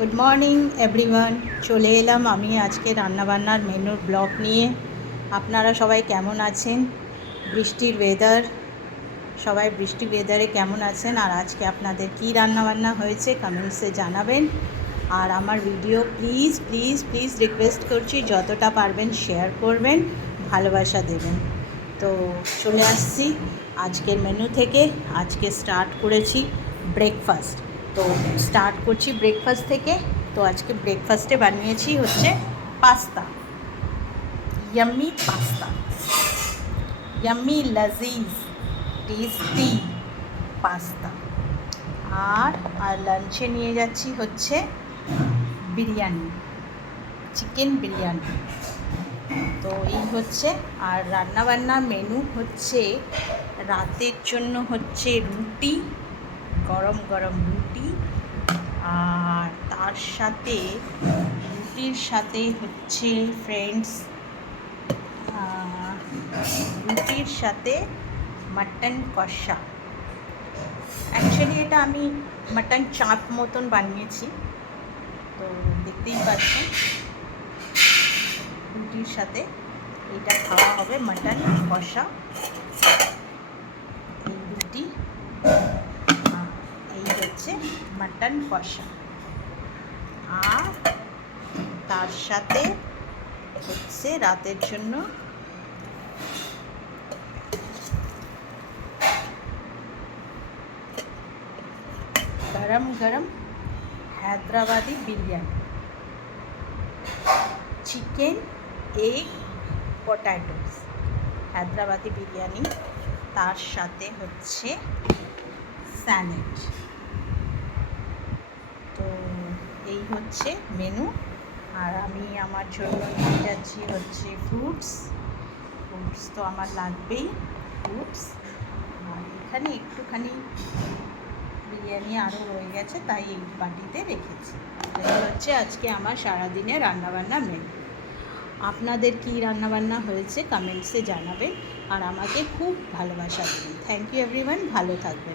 Good morning everyone. চলে এলাম আমি আজকে রান্নাবান্নার মেনুর ব্লগ নিয়ে। আপনারা সবাই কেমন আছেন? বৃষ্টির ওয়েদার, সবাই বৃষ্টির ওয়েদারে কেমন আছেন? আর আজকে আপনাদের কী রান্নাবান্না হয়েছে কমেন্টসে জানাবেন। আর আমার video please please please request করছি, যতটা পারবেন শেয়ার করবেন, ভালোবাসা দেবেন। তো চলে আসছি আজকের মেনু থেকে। আজকে স্টার্ট করেছি ব্রেকফাস্ট। তো স্টার্ট করছি ব্রেকফাস্ট থেকে। তো আজকে ব্রেকফাস্টে বানিয়েছি হচ্ছে পাস্তা, ইয়াম্মি পাস্তা, ইয়াম্মি লাজিজ টেস্টি পাস্তা। আর লাঞ্চে নিয়ে যাচ্ছি হচ্ছে বিরিয়ানি, চিকেন বিরিয়ানি। তো এই হচ্ছে। আর রান্নাবান্নার মেনু হচ্ছে রাতের জন্য হচ্ছে রুটি, গরম গরম রুটি। আর তার সাথে রুটির সাথে হচ্ছে ফ্রেন্ডস, রুটির সাথে মাটন কষা। অ্যাকচুয়ালি এটা আমি মাটন চাপ মতন বানিয়েছি, তো দেখতেই পাচ্ছেন। রুটির সাথে এটা খাওয়া হবে মাটন কষা। এই রুটি, এই হচ্ছে মাটন কষা। আর তার সাথে হচ্ছে রাতের জন্য গরম গরম Hyderabadi biryani, chicken egg potatoes Hyderabadi biryani. তার সাথে হচ্ছে স্যালাড। তো এই হচ্ছে মেনু। আর আমি আমার জন্য নিয়ে যাচ্ছি হচ্ছে ফ্রুটস তো আমার লাগবেই ফ্রুটস। আর এখানে একটুখানি বিরিয়ানি আরও রয়ে গেছে, তাই এই বাটিতে রেখেছি। এই হচ্ছে আজকে আমার সারাদিনের রান্নাবান্না মেনু। আপনাদের কী রান্নাবান্না হয়েছে কমেন্টসে জানাবেন, আর আমাকে খুব ভালোবাসা দেবেন। থ্যাংক ইউ এভরিওয়ান, ভালো থাকবেন।